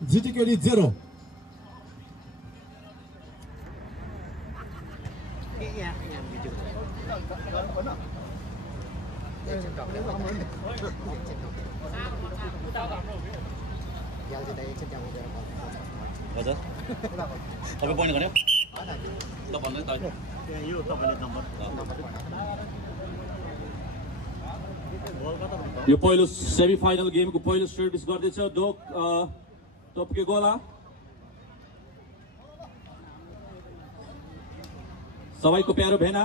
GTKD 0. हजुर तपाईँ बन्ने गर्यो ल भन्नु त यो तपाईले नम्बर यो पहिलो सेमी फाइनल गेमको पहिलो सर्भिस गर्दैछ डोक टपके गोला सबैको प्यारो भेना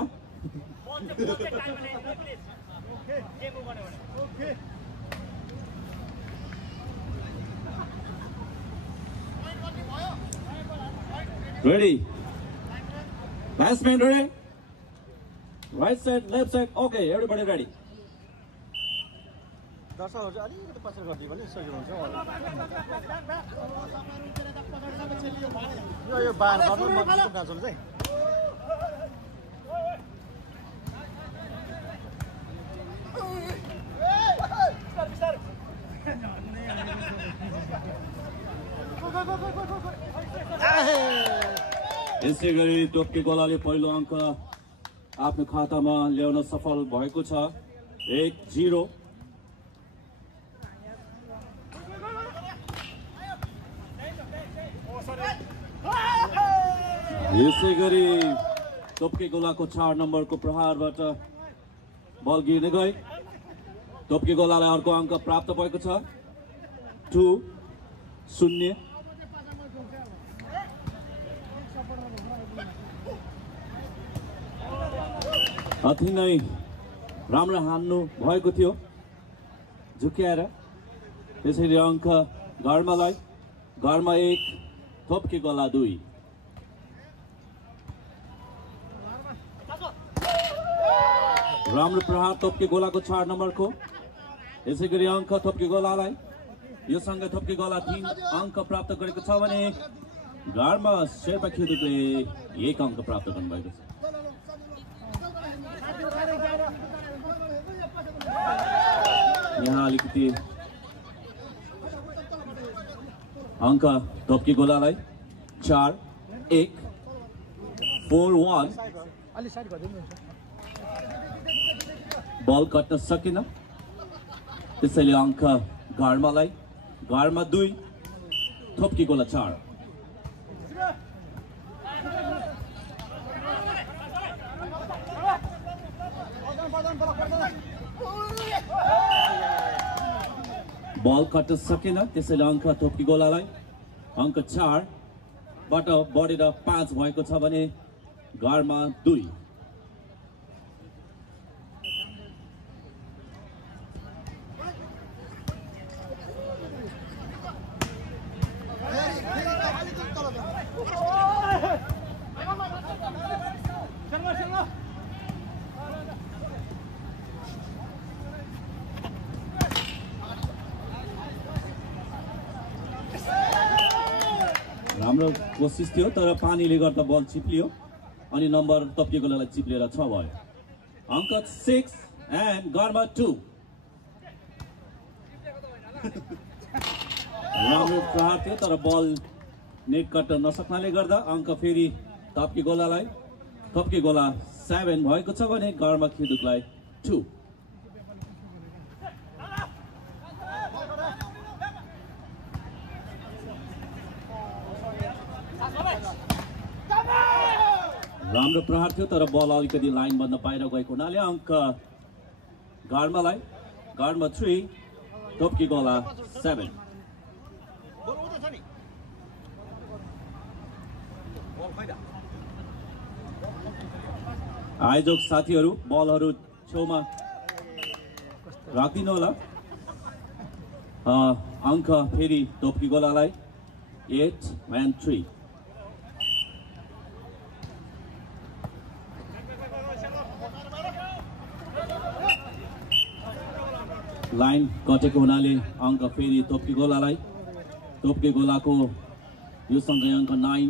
ready last man ready right side left side okay everybody ready दर्शकहरु चाहिँ अलिकति पछि गर्दै पनि सजिलो हुन्छ यो बार गर्नु म नाच्नु चाहिँ यसै गरी टोपके गोलाले पहिलो अङ्क आफ्नो खातामा ल्याउन सफल भएको छ 1-0 यसै गरी टोपके गोलाको 4 नम्बरको प्रहारबाट बल गिर्ने गए टोपके गोलालाई अर्को अङ्क प्राप्त भएको छ 2-0 अति नै राम्रो हान्नु भएको थियो झुक्याएर त्यसैले अङ्क घर्मालाई घरमा 1 टोपके गोला 2 राम्रो प्रहार टोपके गोलाको 4 नम्बरको यसै गरी अङ्क टोपके गोलालाई यो सँगै टोपके गोला 3 अङ्क प्राप्त गरेको छ भने घरमा शेर्पा खेदुले 1 अङ्क प्राप्त गर्नुभएको छ यहाँ अलिकति अङ्क टोपके गोलालाई 4-1 4-1 बल कट्न सकेन त्यसैले अङ्क घरमालाई घरमा 2 टोपके गोला 4 बल कट्न सकेन त्यसैले अङ्क टोपके गोलालाई अङ्क 4 बाट बढेर 5 भएको छ भने घरमा 2 राम्रो कोसिस थियो तर पानीले गर्दा बल चिप्लियो अनि नम्बर टोपके गोलालाई चिप्लेर 6 भयो अङ्क 6 एन्ड घरमा 2 राम्रो प्रहार थियो तर बल नेट कट्न नसक्नाले गर्दा अङ्क फेरि टोपके गोलालाई टोपके गोला 7 भएको छ भने घरमा खेदुकलाई 2 राम्रो प्रहार थियो तर बल अलिकति लाइन बन्न पाएर गएको हुनाले अङ्क घरमालाई घरमा 3 टोपके गोला 7 आयोजक साथीहरू बलहरू छेउमा राखिदिनु होला अङ्क फेरि टोपके गोलालाई 8-3 लाइन कटेको हुनाले अङ्क फेरि टोपके गोलालाई टोपके गोलाको यो सँगै अङ्क 9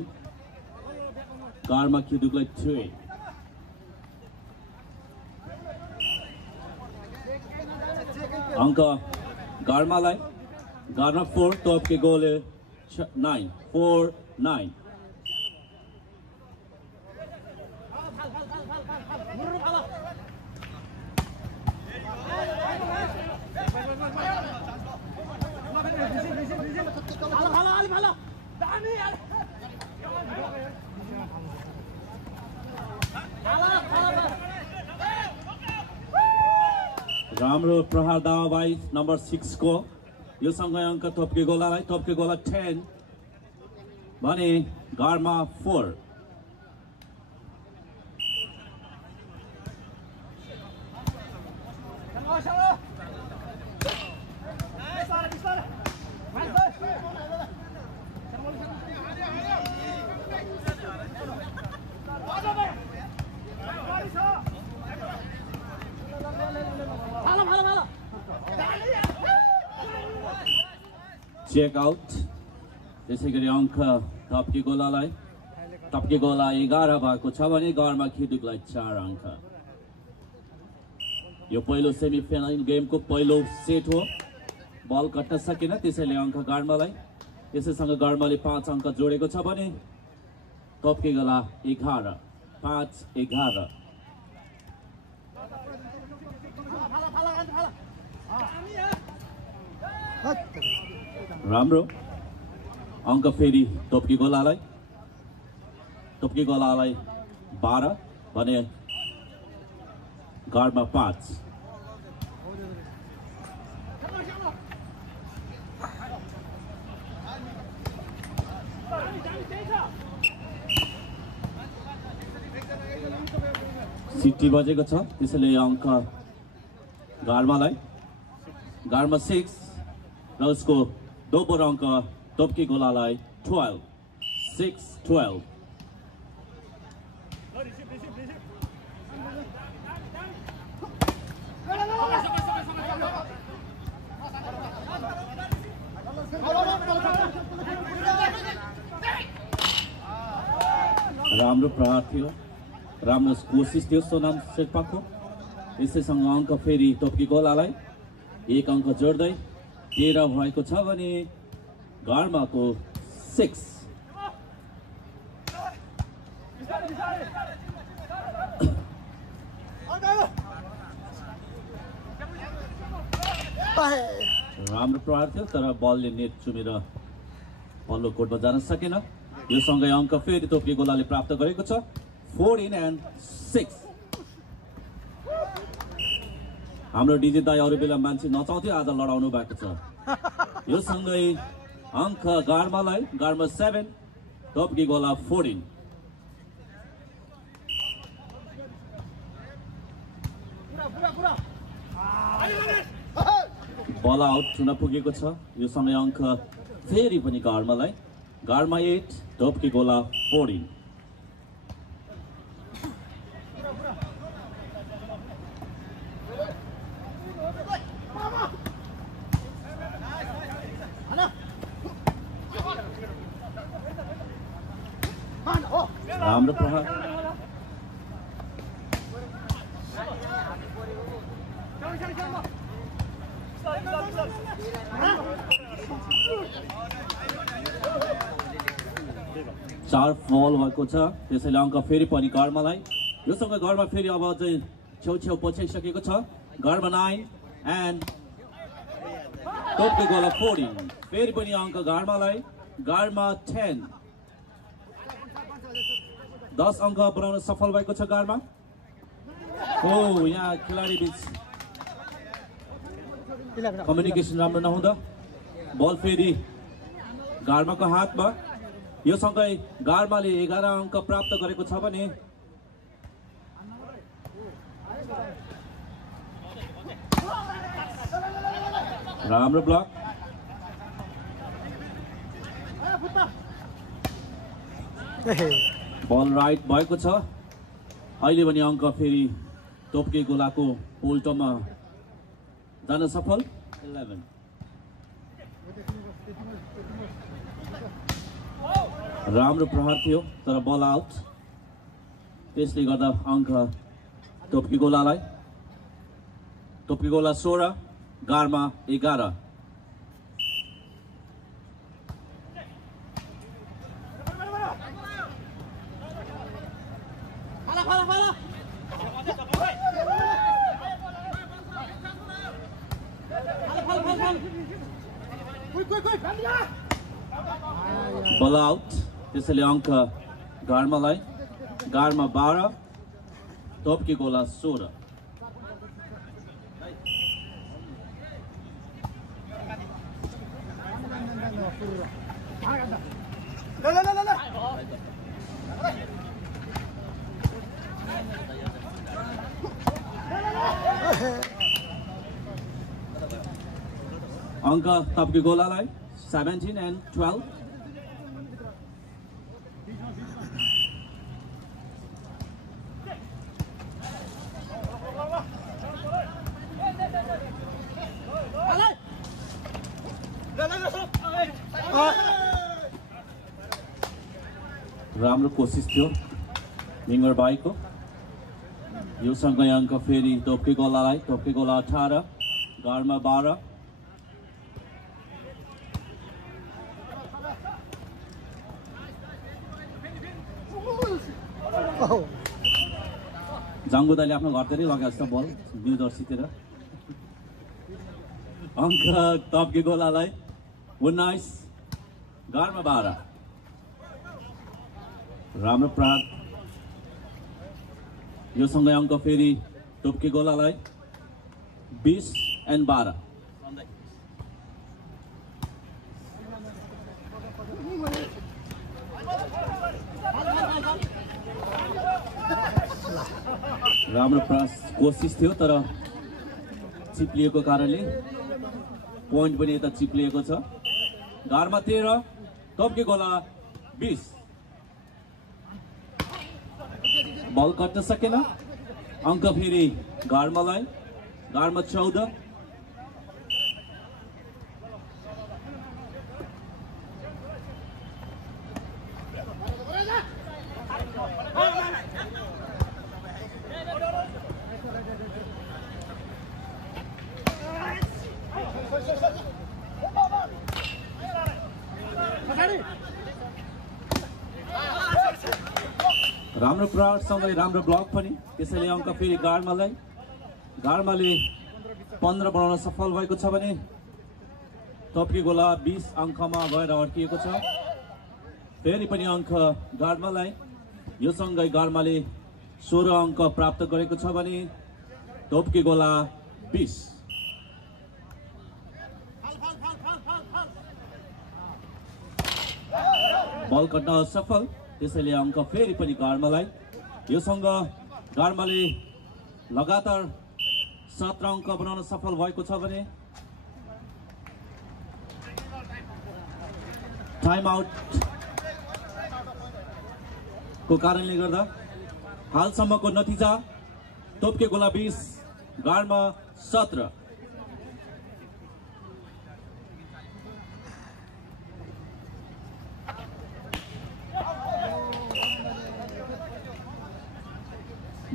घरमा खेदुकलाई 3 अङ्क घरमालाई घरमा 4 टोपके गोले 9 4 9. राम्रो प्रहार दावा भाइ नम्बर 6 को यो सँगै अङ्क थोप्के गोला 10 भने गारमा 4. Check out. त्यसै गरी अङ्क थप्के गोलालाई 11 भएको छ भने गारमा खिदुकलाई 4 अङ्क. यो पहिलो सेमी फाइनल गेमको पहिलो सेट हो. बल कट्न सकेन त्यसैले अङ्क गार्मालाई. यसैसँग गार्माले 5 अङ्क जोडेको छ भने थप्के गोला 11 5-11. राम्रो अङ्क फेरि थप्के गोलालाई 12 भने गारमा 5. सिटी बजेको छ त्यसैले अङ्क गार्मालाई. गारमा 6 र उसको दोब्बर अङ्क थप्के गोलालाई 12 6-12. राम्रो प्रहार थियो, राम्रो कोसिस थियो सोनाम शेर्पाको. यसैसँग अङ्क फेरि थप्के गोलालाई 1 अङ्क जोड्दै 13 भएको छ भने गार्माको 6. राम्रो प्रहार थियो तर बलले नेट चुमेर पल्लो कोर्टमा जान सकेन. यो सँगै अङ्क फेरि थप्के गोलाले प्राप्त गरेको छ 14-6. हाम्रो डिजे दाई अरू बेला मान्छे नचाउँथ्यो, आज लडाउनु भएको छ. यो सँगै अङ्क गार्मालाई. गारमा 7 थप्के गोला 14. बल आउट हुन पुगेको छ. यो समय अङ्क फेरि पनि गार्मालाई. गारमा 8 थप्के गोला 14. राम्रो प्रहार. चार फल भएको छ त्यसैले अङ्क फेरि पनि गार्मालाई. यो सँग गार्मा फेरि अब चाहिँ छेउछेउ पछ्याइसकेको छ. गार्मा 9 एन्ड थप्के गोला 14. फेरि पनि अङ्क गार्मालाई. गार्मा 10 10 अङ्क बनाउन सफल भएको छ गार्मा. यहाँ खेलाडी बीच कम्युनिकेसन राम्रो नहुँदा बल फेरि गार्माको हातमा. यो सँगै गार्माले 11 अङ्क प्राप्त गरेको छ भने राम्रो ब्लक. बल राइट भएको छ. अहिले पनि अङ्क फेरि थप्के गोलाको उल्टोमा जान सफल 11. राम्रो प्रहार थियो तर बल आउट. त्यसले गर्दा अङ्क थप्के गोलालाई. थप्के गोला 16 गार्मा 11. बल आउट त्यसैले अङ्क गार्मालाई गार्मा 12 तोपकी गोला 16 अङ्क तोपकी गोलालाई 17 and 12 राम्रो कोसिस थियो मिङ्गर भाइको यो सँगै अङ्क फेरि तोपकी गोलालाई तोपकी गोला 18 गार्मा 12 जाङ्गु दाइले आफ्नो घरतिरै लगाएको छ बल न्यू जर्सीतिर अङ्क तोपकी गोलालाई 19 गार्मा 12 राम्रो प्रहार यो सँगै अङ्क फेरि तोपकी गोलालाई 20 and 12 राम्रो कोसिस थियो तर चिप्लिएको कारणले पोइन्ट पनि यता चिप्लिएको छ गार्मा 13 तोपकी गोला 20 बल कट्न सकेन अङ्क फेरि गार्मालाई गार्मा 14 राम्रो प्रहार सँगै राम्रो ब्लक पनि त्यसैले अङ्क फेरि गार्माले 15 बनाउन सफल भएको छ भने तोपकी गोला 20 अङ्कमा गएर अड्किएको छ फेरि पनि अङ्क गार्मालाई यो सँगै गार्माले 16 अङ्क प्राप्त गरेको छ भने तोपकी गोला 20 बल कट्न असफल त्यसैले अङ्क फेरि पनि गार्मालाई यो सँग गार्माले लगातार 17 अङ्क बनाउन सफल भएको छ भने टाइम आउट को कारणले गर्दा हालसम्मको नतिजा तोपकी गोला 20 गार्मा 17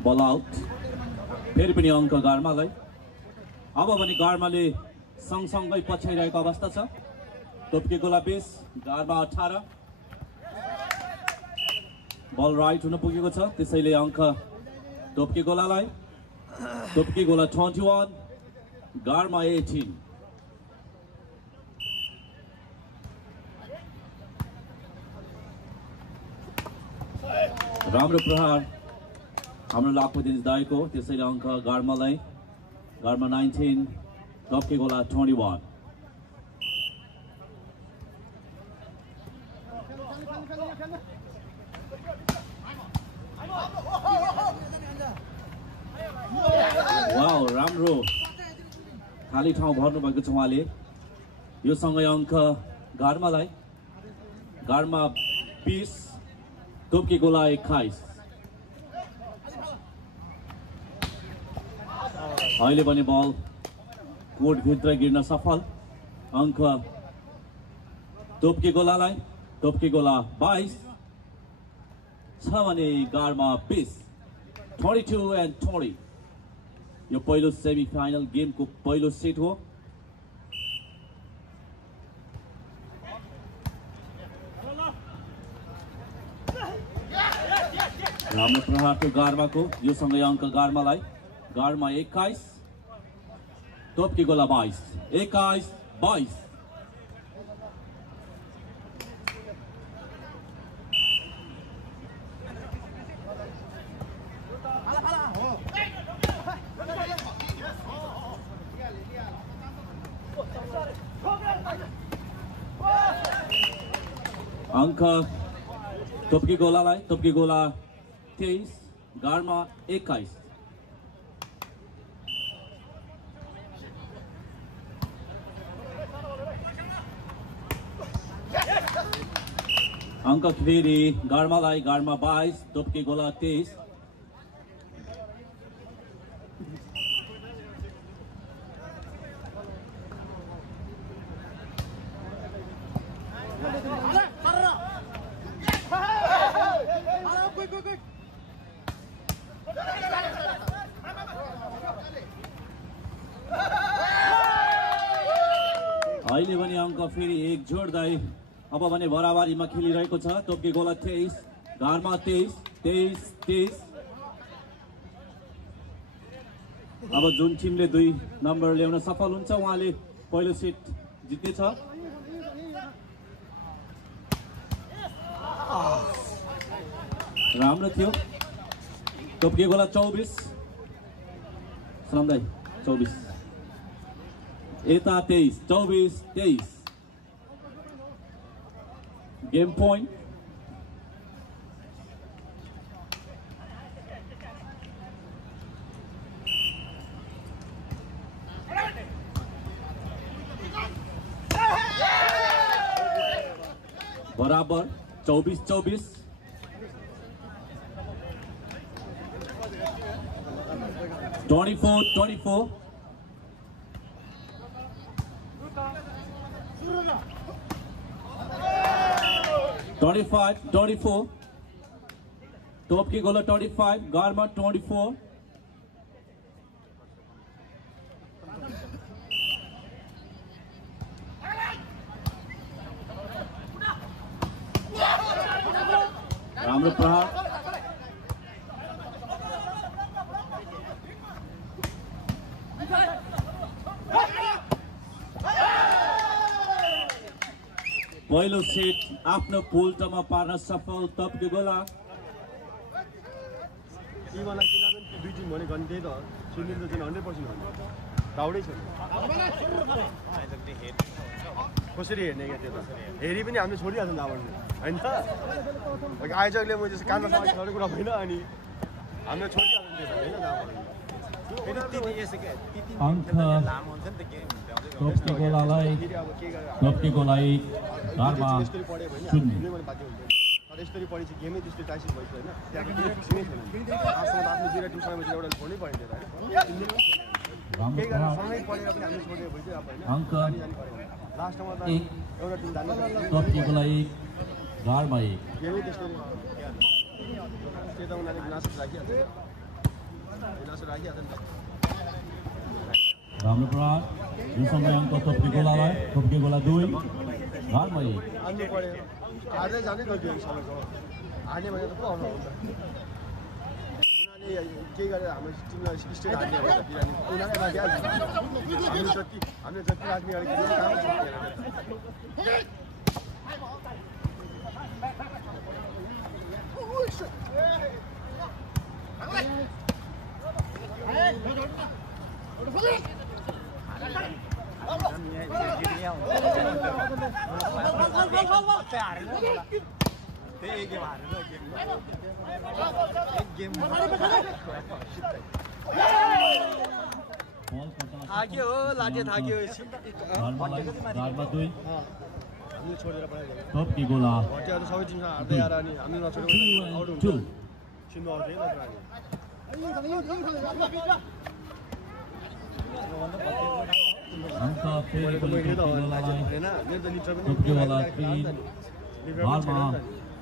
बल आउट फेरि पनि अङ्क गार्मालाई अब भने गार्माले सँगसँगै पछ्याइरहेको अवस्था छ तोपकी गोला 20 गार्मा 18 बल राइट हुन पुगेको छ त्यसैले अङ्क तोपकी गोलालाई तोपकी गोला 21 गार्मा 18 राम्रो प्रहार हाम्रो लाखो दिन दाइको त्यसैले अङ्क गार्मालाई गार्मा 19 तोपकी गोला 21 वाउ राम्रो खाली ठाउँ भर्नु भएको छ उहाँले यो सँगै अङ्क गार्मालाई गार्मा 20 तोपकी गोला 21 अहिले पनि बल कोर्ट भित्र गिर्न सफल अङ्क तोपकी गोलालाई तोपकी गोला 22 छ भने गार्मा 20 22 and 20 यो पहिलो सेमी फाइनल गेमको पहिलो सेट हो राम्रो प्रहार थियो गार्माको यो सँगै अङ्क गार्मालाई गार्मा 21 तोपकी गोला 22 21-22 अङ्क टोपकी गोलालाई। टोपकी गोला 23, गारमा 21। अङ्क फेरि गार्मालाई। गार्मा 22, टोपकी गोला 23। अहिले भने अङ्क फेरि एक जोड्दै अब भने बराबरीमा खेलिरहेको छ। टोपकी गोला 23, गारमा 23, 23, 23। अब जुन टिमले 2 नम्बर ल्याउन सफल हुन्छ उहाँले पहिलो सेट जित्नेछ। राम्रो थियो। टोपकी गोला 24, सन्दै 24, यता 23, 24, 23। Game point. बराबर 24, 24। (24-24) 25-24। टोपकी गोला 25, गारमा 24। राम्रो प्रहार। पहिलो सेट आफ्नो पोल्टमा पार्न सफल टोपकी गोला। दुई टिम भने गर्ने त्यही त सुनिल त 100% हो दाउडै छैन। कसरी हेर्ने क्या त्यो त हेरी पनि हामीले छोडिहाल्छौँ दाउड्नु होइन त। आयोजकले म जस्तो कानमा समाज गर्ने कुरा होइन अनि हामीले छोडिहाल्छौँ त्यो होइन दाउड्नु। टोपकी गोलालाई टोपकी गोलाई गारमा 0। यसरी पढी चाहिँ गेमै त्यस्तो टाइसिस भइसक्यो होइन। त्यहाँको केही फिक्समै छैन। आजसम्म आफ्नो 2 र 2 सँग एउटा छोड्नै पर्ने थियो होइन। केही गरेर सँगै पढेर पनि हामीले छोडेर भइसक्यो अब होइन। लास्टमा त एउटा टिम जानु टोपकी गोलाई गारमा 1। गेमै त्यस्तो त्यो त उनीहरूले गुनासो राखिहाल्छ नि त। राम्रो प्रहार। जुन समय अङ्क टोपकी गोलालाई। टोपकी गोला 2, गारमा 1। हान्नु पऱ्यो। हार्दै जानै गर्थ्यो सबैको। हार्ने भने त पो आउनु हुन्छ। उनीहरूले केही गरेर हाम्रो टिमलाई स्टेट हार्ने हो बिरानी उनीहरूले राखिहाल्छ। हामीले जति राख्ने अलिक काम सक्दैन। थाक्यो लाटे थाक्यो गारमा 2। हामीले छोडेर पठाइदियो। टोपकी गोला भट्टियाहरू सबै टिमसँग हार्दै आएर अनि हामीले नछोडेर आउट हुन्छ। सिम्बा आउँथ्यो नत्र अङ्क फेरि पनि टोपकी गोलालाई। होइन मेरो त लिटर पनि टोपकी गोला 3, गारमा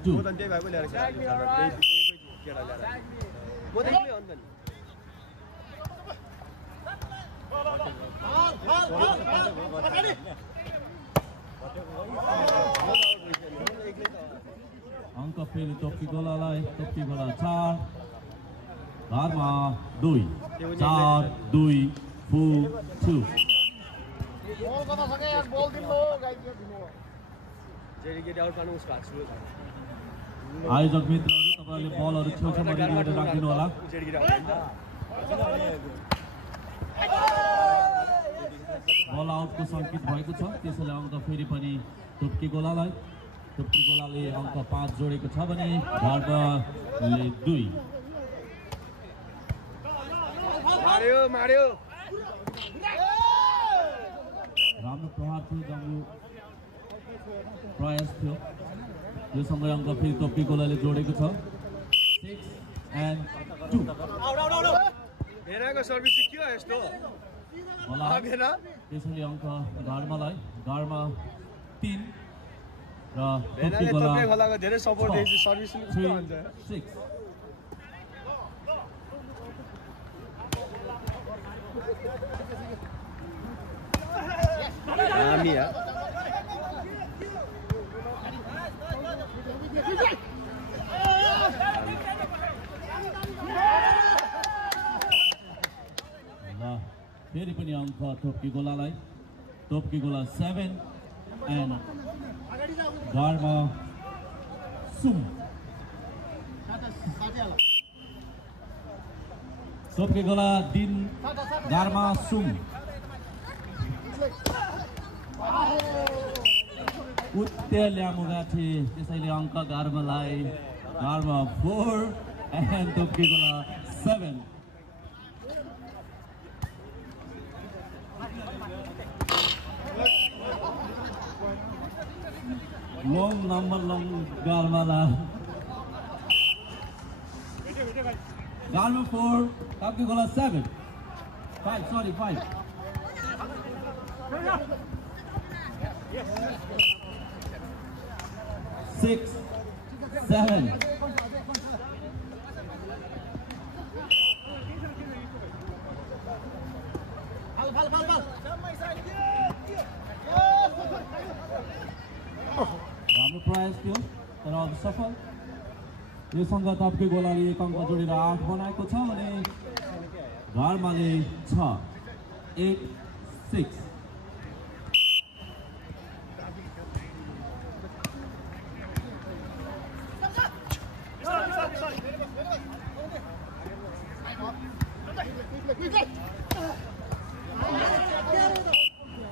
2। म त त्यही भए पनि ल्याएर खेलाएको केटा ल्याएर म त एक्लै हो नि त नि। अङ्क फेरि टोपकी गोलालाई। टोपकी गोला 4, गारमा 2, 4, 2, 4, 2। आयोजक मित्रहरू तपाईँहरूले बलहरू छेउछाउमा रेडी गरेर राखिदिनु होला। बल आउटको सङ्केत भएको छ त्यसैले अङ्क फेरि पनि टोपकी गोलालाई। थोप्की गोलाले अङ्क 5 जोडेको छ भने घरमाले 2 मार्यो राम्रो प्रहार थियो राम्रो प्रयास थियो यो समय अङ्क फेरि थोप्की गोलाले जोडेको छ 6 and 2 भेनाको सर्भिस के हो यस्तो त्यसैले अङ्क घरमालाई घरमा 3 र भेनाले थोप्के गोलाको धेरै सपोर्ट दिन्छ सर्भिस कस्तो हुन्छ 6 हामी फेरि पनि अङ्क थोप्की गोलालाई थोप्की गोला 7 and घरमा सुम थोप्की गोला दिन घरमा सुम उत्ते ल्यामुगा थिए त्यसैले अङ्क घरमालाई घरमा 4 and थोप्की गोला 7 long number long Garmala Garma 4 Thopki Gola 7 5 sorry 5 6 7 राम्रो प्रयास थियो तर अब सफल योसँग थप्के गोलाले एक अङ्क जोडेर 8 बनाएको छ भने घरमाले 6 8 6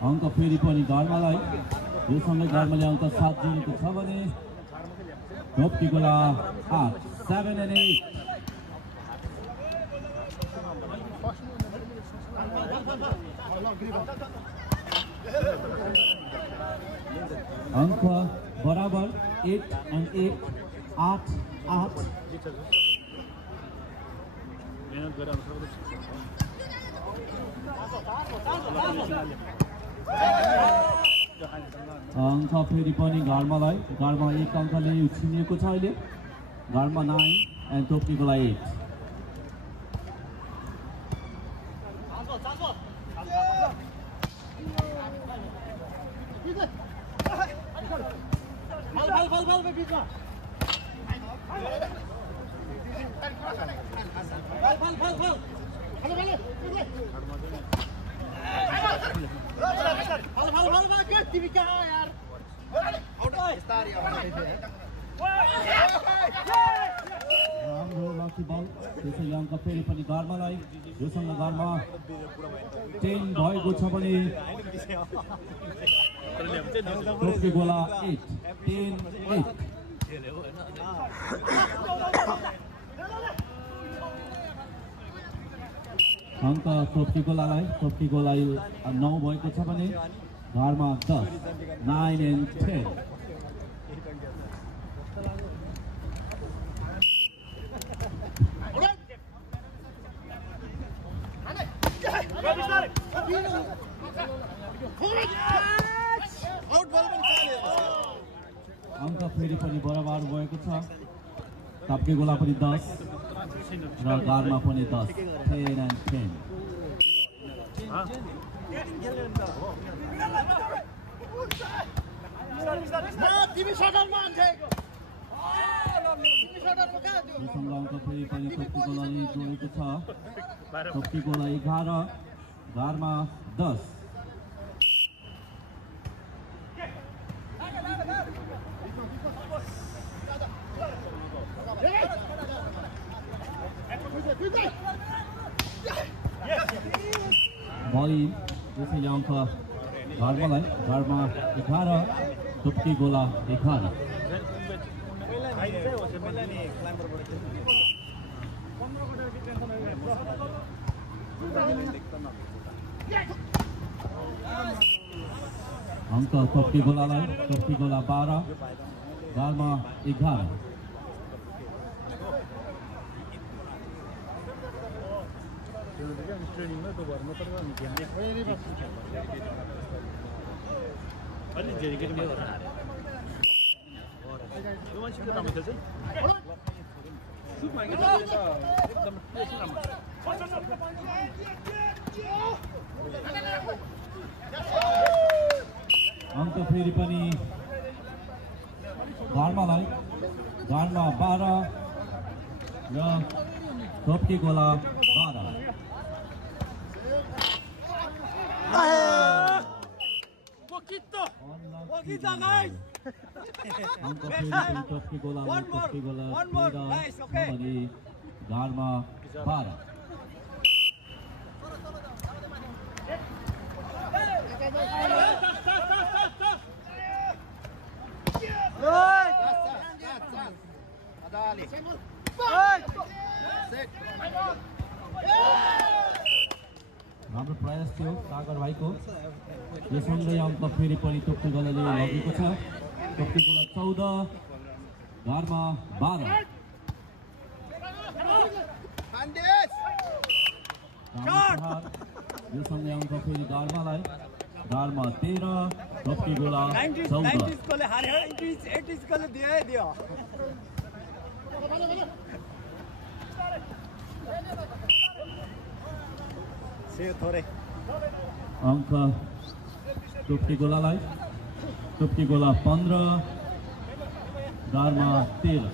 अङ्क फेरि पनि घरमालाई योसँगै घरमाले अङ्क 7 जोडेको छ भने थोप्की गोला 8 7 and 8 अङ्क बराबर 8 and 8 8 8 अङ्क फेरि पनि घरमालाई घरमा 1 अङ्कले उछिनिएको छ अहिले घरमा 9 and थोप्की गोला 8 राम्रो लकी बल त्यसैले अङ्क फेरि पनि घरमालाई योसँग घरमा 10 भएको छ भने थोप्की गोला 8 10 8 अङ्क थोप्की गोलालाई 9 भएको छ भने घरमा 10 9 and 10 अङ्क फेरि पनि बराबर भएको छ थप्के गोला पनि 10 र घरमा पनि 10 10 and 10 योसँग अङ्क फेरि पनि थप्के गोलाले जोडेको छ थप्के गोला 11 घरमा 10 बली त्यसैले अङ्क घरमालाई घरमा 11 थोप्की गोला 11 अंक टोपी गोलालाई टोपी गोला 12 गारमा 11 अंक फेरि पनि गार्मालाई गार्मा 12 र टोपी गोला 12 Poquito, guys. अंक फेरि पनि टोपी गोला 13 भने गार्मा 12 राम्रो प्रयास थियो सागर भाइको यससँगै अंक फेरि पनि टोपी गोलाले लगेको छ टोपी गोला 14 गार्मा 12 यससँगै अंक फेरि गार्मालाई गार्मा 13 टोपी गोला 14 अंक टोपी गोलालाई टोपी गोला 15 गार्मा 13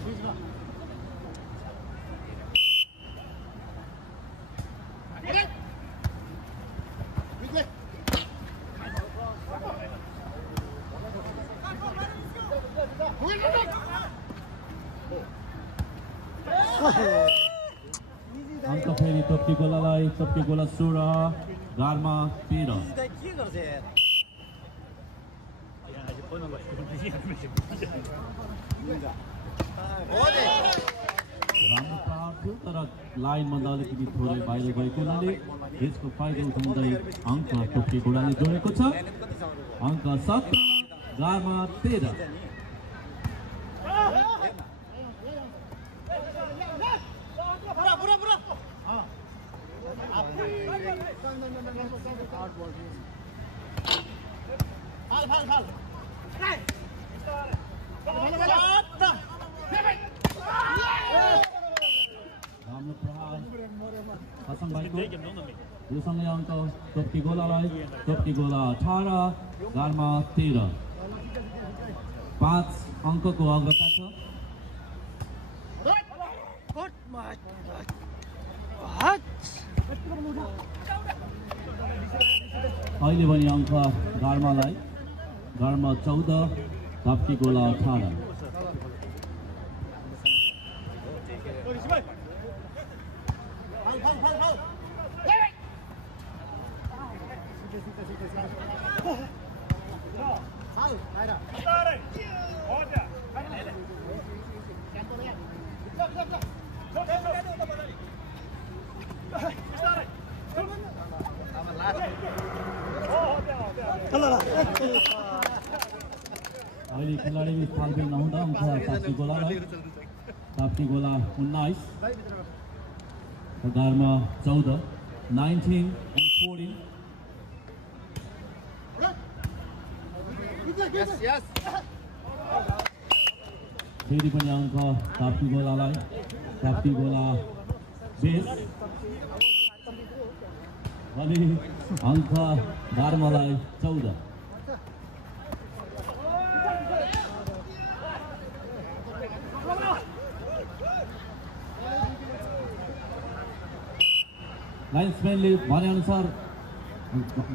अंक फेरि टोपी गोलालाई टोपी गोला 16 गार्मा 13 राम्रो प्रहार थियो तर लाइनभन्दा अलिकति थोरै बाहिर गएको हुनाले यसको फाइदा उठाउँदै अंक टोपी गोलाले जोडेको छ अंक 17 गार्मा 13 राम्रो प्रहार हसन भाइको योसँगै अंक टोपी गोलालाई टोपी गोला 18 गार्मा 13 5 अंकको अग्रता छ अहिले पनि अंक गार्मालाई गार्मा 14 टोपी गोला 18 अहिले खेलाडी फाल्बिल नहुँदा अंक टोपी गोलालाई टोपी गोला 19 गार्मा 14 19 and 14 फेरि पनि अंक टोपी गोलालाई टोपी गोला 20 अनि अंक गार्मालाई 14 लाइन्सम्यानले भनेअनुसार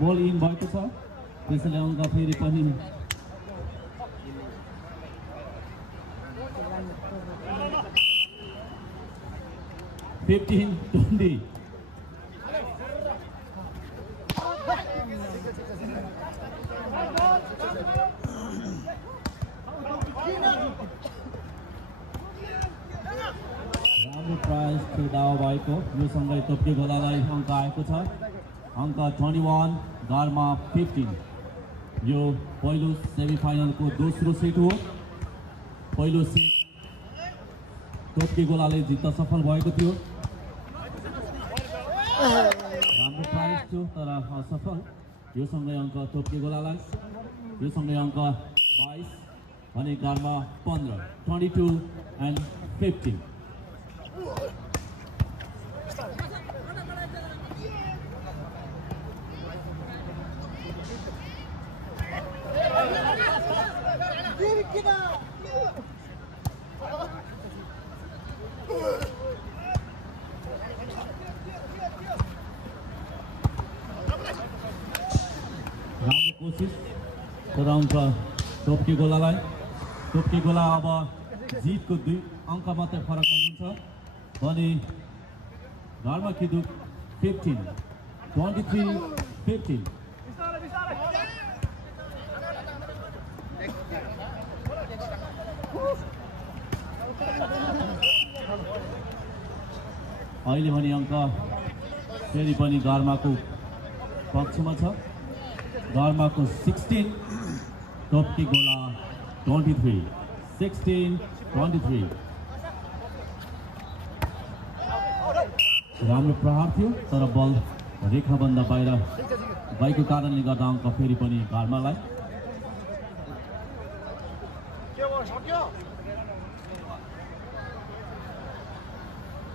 बल इन भएको छ त्यसैले अंक फेरि पनि 15-20 Go! राम्रो प्राइज दावा भएको यो सँगै टोपी गोलालाई अङ्क आएको छ अङ्क 21 गारमा 15 यो पहिलो सेमिफाइनलको दोस्रो सेट हो पहिलो सेट टोपी गोलाले जित्न सफल भएको थियो राम्रो प्राइज थियो तर असफल यो सँगै अङ्क टोपी गोलालाई यो सँगै अङ्क 22 भने गारमा 15 22 and 15 राम्रो कोसिस तर अङ्क टोपी गोलालाई टोपी गोला अब जितको 2 अङ्क मात्रै फरक हुनुहुन्छ भने घरमा किदु 15 23 15 अहिले भने अङ्क फेरि पनि घरमाको पक्षमा छ घरमाको 16 टोपी गोला 23 16 23 राम्रो प्रहार थियो तर बल रेखाभन्दा बाहिर भएको कारणले गर्दा अङ्क फेरि पनि घरमालाई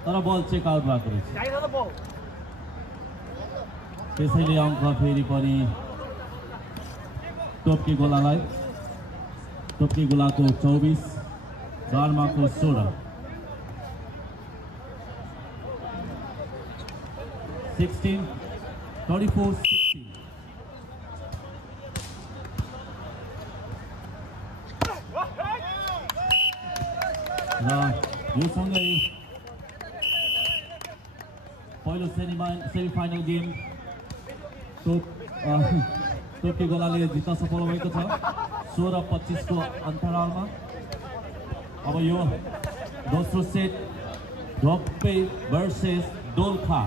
तर बल चेक आउट भएको रहेछ त्यसैले अङ्क फेरि पनि टोपी गोलालाई टोपी गोलाको 24 घरमाको 16 16 24 16 र यो सँगै पहिलो सेमिफाइनल गेम टोपी गोलाले जित्न सफल भएको छ 16-25 को अन्तरालमा अब यो दोस्रो सेट ढोक्पे भर्सेस दोलखा